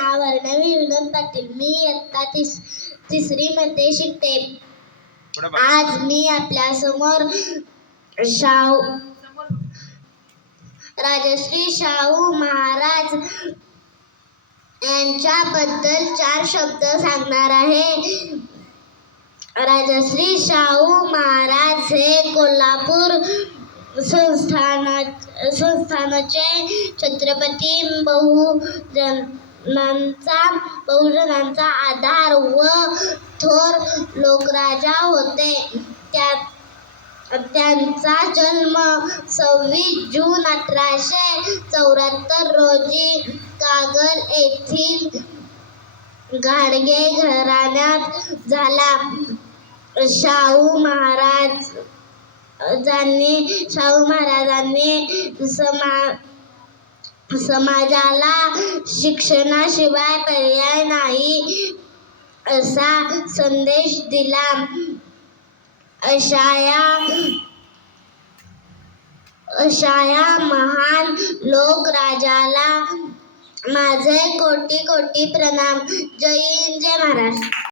नाव अर्णवी विनोद पाटील. मी इयत्ता तिस तिसरी मध्ये शिकते. आज मी आपल्यासमोर शाहू राजश्री शाहू महाराज यांच्याबद्दल चार शब्द सांगणार आहे. राजश्री शाहू महाराज हे कोल्हापूर संस्थाना संस्थानाचे छत्रपती नांचा बहुजनांचा आधार व थोर लोकराजा होते. त्या त्यांचा जन्म सव्वीस जून अठराशे चौऱ्याहत्तर रोजी कागल येथील गाडगे घराण्यात झाला. शाहू महाराज ज्यांनी शाहू महाराजांनी समा समाजाला शिक्षणाशिवाय पर्याय नाही असा संदेश दिला. अशा या अशा या महान लोकराजाला माझे कोटी कोटी प्रणाम. जय हिंद जय महाराष्ट्र.